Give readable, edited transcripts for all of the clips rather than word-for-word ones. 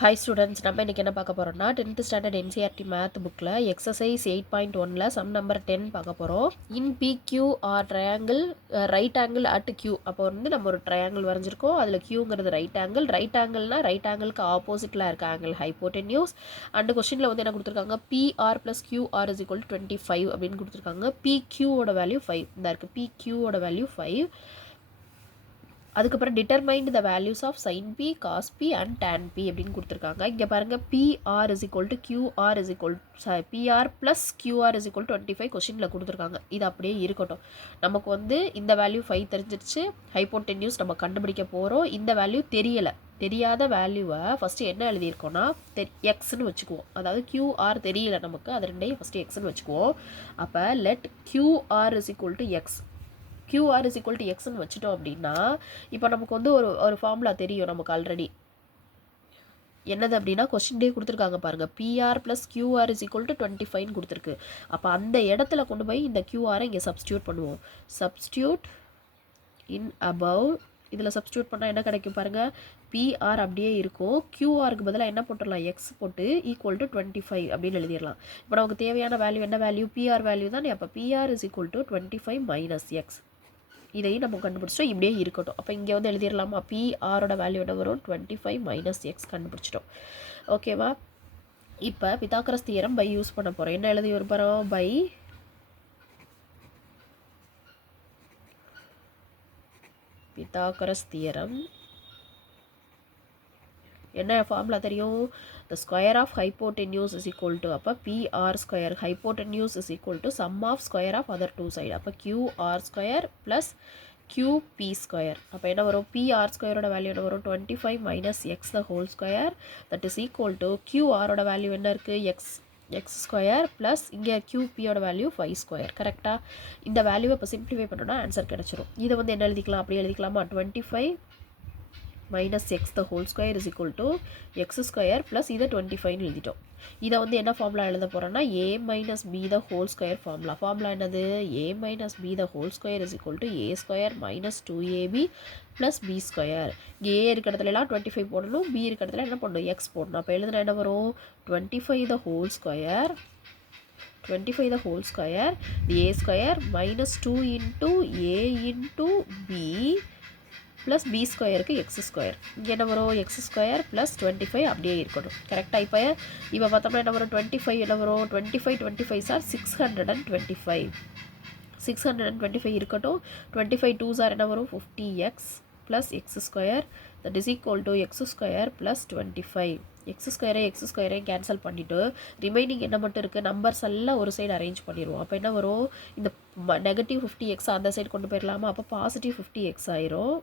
Hi students, நம்ம இன்றைக்கி என்ன பார்க்க போகிறோம்னா 10th ஸ்டாண்டர்ட் என்சிஆர்டி மேத் புக்கில் எக்ஸசைஸ் 8.1ல் சம் நம்பர் 10 பார்க்க போகிறோம். In PQR triangle right angle at Q. அப்போ வந்து நம்ம ஒரு ட்ரையாங்கிள் வரைஞ்சிருக்கோம். அதில் கியூங்கிறது ரைட் ஆங்கிள்னா ரைட் ஆங்கிளுக்கு ஆப்போசிட்டில் இருக்க ஆங்கிள் ஹைப்போட்டென்யூஸ். அண்டு கொஸ்டினில் வந்து என்ன கொடுத்துருக்காங்க, PR plus QR is equal 25 அப்படின்னு கொடுத்துருக்காங்க. பிக்யூவோட வேல்யூ 5 இந்த இருக்குது. பிக்யூவோட வேல்யூ 5. அதுக்கப்புறம் determine the values of sine P, cos P and tan P அப்படின்னு கொடுத்துருக்காங்க. இங்கே பாருங்கள், PR is equal to QR is equal PR plus QR is equal 25 கொஸ்டினில் கொடுத்துருக்காங்க. இது அப்படியே இருக்கட்டும். நமக்கு வந்து இந்த வேல்யூ 5 தெரிஞ்சிருச்சு. ஹைப்போட்டென்யூஸ் நம்ம கண்டுபிடிக்க போகிறோம். இந்த வேல்யூ தெரியலை. தெரியாத வேல்யூவை ஃபஸ்ட்டு என்ன எழுதியிருக்கோன்னா எக்ஸ்ன்னு வச்சுக்குவோம். அதாவது கியூஆர் தெரியல நமக்கு, அது ரெண்டையும் ஃபஸ்ட்டு எக்ஸ்ன்னு வச்சுக்குவோம். அப்போ let QR is equal to X. QR is equal to Xன்னு வச்சுட்டோம் அப்படின்னா இப்போ நமக்கு வந்து ஒரு ஃபார்முலா தெரியும் நமக்கு ஆல்ரெடி. என்னது அப்படின்னா கொஸ்டின்லேயே கொடுத்துருக்காங்க பாருங்கள், PR plus QR is equal to 25ன்னு கொடுத்துருக்கு. அப்போ அந்த இடத்துல கொண்டு போய் இந்த QRஐ இங்கே சப்ஸ்டியூட் பண்ணுவோம். சப்ஸ்டியூட் இன் அபவ். இதில் சப்ஸ்டியூட் பண்ணால் என்ன கிடைக்கும் பாருங்கள், PR அப்படியே இருக்கும். QRக்கு பதிலாக என்ன போட்டுடலாம், X போட்டு ஈக்குவல் டு 25 அப்படின்னு எழுதிடலாம். இப்போ நமக்கு தேவையான வேல்யூ என்ன வேல்யூ, PR வேல்யூ தானே. அப்போ PR is equal to 25 minus X. இதையும் நம்ம கண்டுபிடிச்சிட்டோம். இப்படியே இருக்கட்டும். அப்போ இங்கே வந்து எழுதிடலாமா, பிஆரோட வேல்யூ என்ன வரும், 25 மைனஸ் எக்ஸ் கண்டுபிடிச்சிட்டோம். ஓகேவா. இப்போ பித்தாகரஸ் தியரம் பை யூஸ் பண்ண போகிறோம். என்ன எழுதி போகிறோம், பை பித்தாகரஸ் தியரம். என்ன ஃபார்முலா தெரியும், the square of hypotenuse is equal to அப்போ PR square hypotenuse is equal to sum of square of other two side. அப்போ QR square plus QP square. அப்போ என்ன வரும், PR squareோட வேல்யூ என்ன வரும், 25 minus x the whole square that is equal to QRோட value என்ன இருக்குது, x ஸ்கொயர் ப்ளஸ் இங்கே QPயோட வேல்யூ 5 ஸ்கொயர். கரெக்டாக இந்த வேல்யூவை இப்போ சிம்பிளிஃபை பண்ணோன்னா ஆன்சர் கிடச்சிரும். இதை வந்து என்ன எழுதிக்கலாம், அப்படி எழுதிக்கலாமா, 25 minus x the whole square is equal to x square plus இதை 25 எழுதிட்டோம். இதை வந்து என்ன ஃபார்முலா எழுத போகிறோன்னா a minus b the whole square formula என்னது, a minus b the whole square is equal to a square minus 2ab plus b square. இங்கே a இருக்க இடத்துலலாம் 25 போடணும், b இருக்க இடத்துல என்ன பண்ணணும், x போடணும். அப்போ எழுதுனா என்ன வரும், 25 the whole square a square minus 2 into a into b plus B ஸ்கொயருக்கு எக்ஸ் ஸ்கொயர். இங்கே என்ன வரும், எக்ஸ் ஸ்கொயர் ப்ளஸ் 25 அப்படியே இருக்கணும். கரெக்டாக இப்போ பார்த்தோம்னா என்ன வரும், 25 என்ன வரும், 25 சார் 625 இருக்கட்டும். 25 2 சார் என்ன வரும், 50x plus X square that is equal to X square plus 25. X ஸ்கொயரையும் கேன்சல் பண்ணிவிட்டு ரிமைனிங் என்ன மட்டும் இருக்குது, நம்பர்ஸ் எல்லாம் ஒரு சைடு அரேஞ்ச் பண்ணிடுவோம். அப்போ என்ன வரும், இந்த நெகட்டிவ் 50x அந்த சைடு கொண்டு போயிடலாமா. அப்போ பாசிட்டிவ் 50x ஆயிரும்.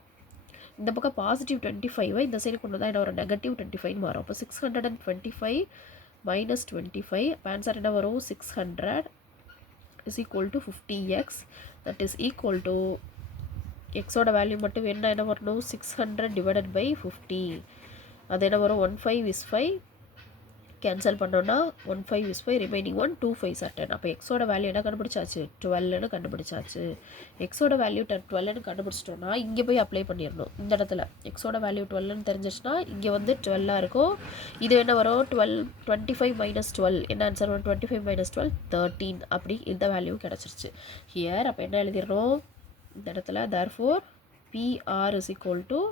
இந்த பக்கம் பாசிட்டிவ் 25 இந்த சைடு கொண்டு தான் என்ன ஒரு நெகட்டிவ் 25 மாறும். அப்போ 625 மைனஸ் 25 ஆன்சர் என்ன வரும், 600 is equal to 50x that is equal to எக்ஸோட வேல்யூ மட்டும் என்ன வரணும், 600 டிவைடட் பை 50. அது என்ன வரும், 15 is 5 கேன்சல் பண்ணோன்னா 15 is 5 ரிமைனிங் 1 2 5 are 10. அப்போ எக்ஸோட வேல்யூ என்ன கண்டுபிடிச்சாச்சு, 12ன்னு கண்டுபிடிச்சாச்சு. எக்ஸோட வேல்யூ 12ன்னு கண்டுபிடிச்சிட்டோன்னா இங்கே போய் அப்ளை பண்ணிடணும். இந்த இடத்துல எக்ஸோட வேல்யூ 12ன்னு தெரிஞ்சிச்சுன்னா இங்கே வந்து 12 இருக்கும். இது என்ன வரும், 25 மைனஸ் 12 என்ன ஆன்சர் வரும், 25 மைனஸ் 12 13. அப்படி இந்த வேல்யூ கிடச்சிருச்சு ஹியர். அப்போ என்ன எழுதிடணும் இந்த இடத்துல, therefore PR is equal to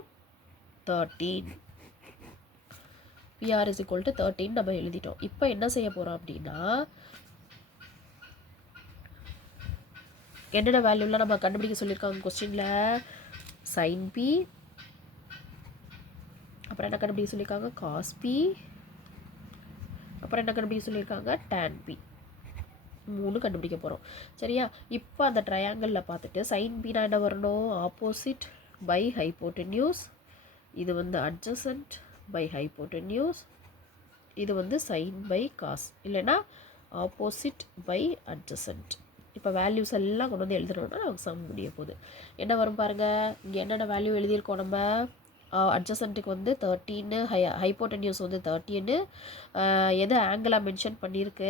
13. PR is equal to 13 நம்ம எழுதிட்டோம். இப்போ என்ன செய்ய போகிறோம் அப்படின்னா, என்னென்ன வேல்யூலாம் நம்ம கண்டுபிடிக்க சொல்லியிருக்காங்க கொஸ்டினில், சைன் பி, அப்புறம் என்ன கண்டுபிடிக்க சொல்லியிருக்காங்க, காஸ் பி, அப்புறம் என்ன கண்டுபிடிக்க சொல்லியிருக்காங்க, டேன் பி. 3 கண்டுபிடிக்க போகிறோம். சரியா. இப்போ அந்த ட்ரையாங்கிளில் பார்த்துட்டு சைன் பினா என்ன வரணும், ஆப்போசிட் பை ஹைப்போட்டென்யூஸ். இது வந்து அட்ஜசன்ட் பை ஹைப்போட்டென்யூஸ். இது வந்து சைன் பை காஸ், இல்லைன்னா ஆப்போசிட் பை அட்ஜசன்ட். இப்போ வேல்யூஸ் எல்லாம் கொண்டு வந்து எழுதணும்னா நமக்கு சம் முடிய போகுது. என்ன வரும் பாருங்கள், இங்கே என்னென்ன வேல்யூ எழுதியிருக்கோம் நம்ம, அட்ஜசன்ட்டுக்கு வந்து 13, ஹைப்போட்டென்யூஸ் வந்து 13, எது ஆங்கிளாக மென்ஷன் பண்ணியிருக்கு,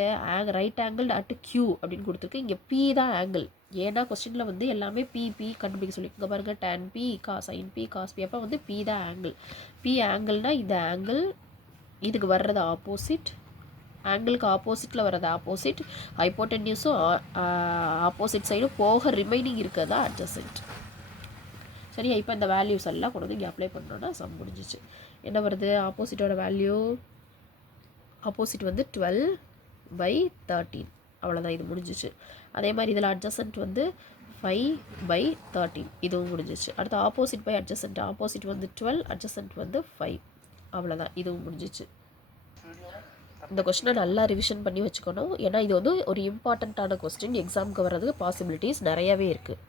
ரைட் ஆங்கிள் அட் கியூ அப்படின்னு கொடுத்துருக்கு. இங்கே பி தான் ஆங்கிள், ஏன்னா கொஸ்டினில் வந்து எல்லாமே பி கண்டுபிடிக்க சொல்லியிருக்கோங்க பாருங்கள், tan P sine P cos P. அப்போ வந்து பி தான் ஆங்கிள். பி ஆங்கிள்னால் இந்த ஆங்கிள் இதுக்கு வர்றது ஆப்போசிட், ஆங்கிளுக்கு ஆப்போசிட்டில் வர்றது ஆப்போசிட், ஹைப்போட்டென்யூஸும் ஆப்போசிட் சைடும் போக ரிமைனிங் இருக்கிறதா அட்ஜசன்ட். சரியா? இப்போ இந்த வேல்யூஸ் எல்லாம் கொண்டு வந்து இங்கே அப்ளை பண்ணோன்னா சம் முடிஞ்சிச்சு. என்ன வருது ஆப்போசிட்டோட வேல்யூ? ஆப்போசிட் வந்து 12/13. அவ்வளோதான், இது முடிஞ்சிச்சு. அதே மாதிரி இதில் அட்ஜசன்ட் வந்து 5/13. இதுவும் முடிஞ்சிச்சு. அடுத்து ஆப்போசிட் பை அட்ஜசன்ட். ஆப்போசிட் வந்து 12, அட்ஜசன்ட் வந்து 5. அவ்வளோதான், இதுவும் முடிஞ்சிச்சு. இந்த கொஸ்டினை நல்லா ரிவிஷன் பண்ணி வச்சுக்கணும். ஏன்னா இது வந்து ஒரு இம்பார்ட்டண்ட்டான கொஸ்டின். எக்ஸாமுக்கு வர்றதுக்கு பாசிபிலிட்டிஸ் நிறையாவே இருக்குது.